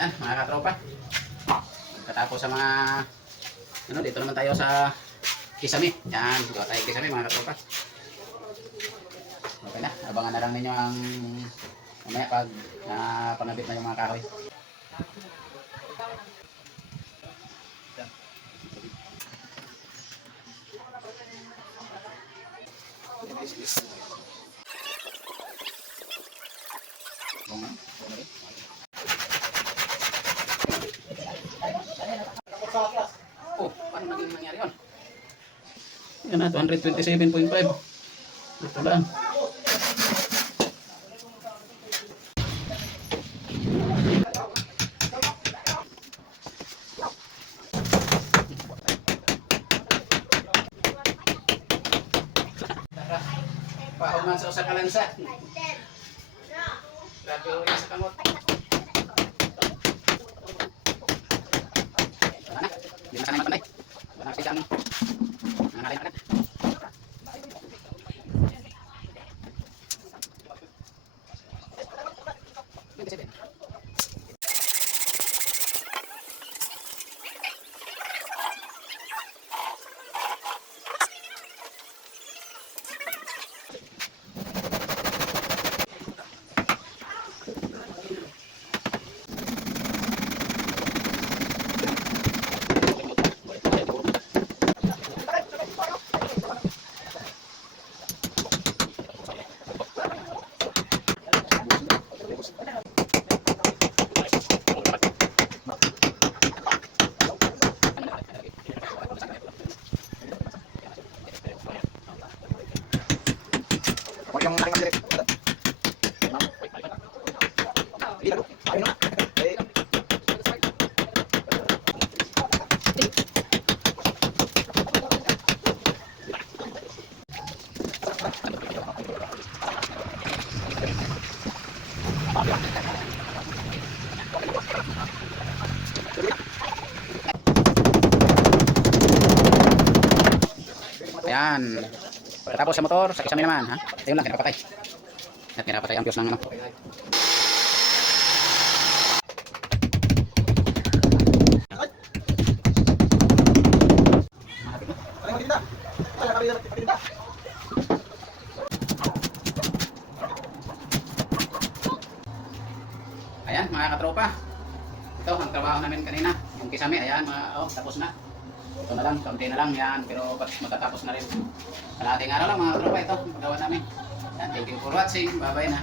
Yan, mga katropa. Katapos sa mga ano, dito naman tayo sa Kisame. Yan, gawa tayo Kisame mga katropa. Okay na, abangan na lang ninyo ang mamaya pag uh, panabit na yung mga kahoy. Oh, Yan na, 227.5. Ito lang. Pahuman sa usa ka lansa. Sa kamot. Ayan. Pagkatapos sa motor, sa kisame naman, ha? Ayun lang, kinapatay. At kinapatay ang fuse ng ano. Mga katropa. Ito, ang trabaho namin kanina. Yung kisame, ayan, mga, oh, tapos na. Ito na lang, kaunti na lang yan, pero matatapos na rin. Kalating araw lang mga katropa ito, magawa namin. Yan, thank you for watching. Bye-bye na.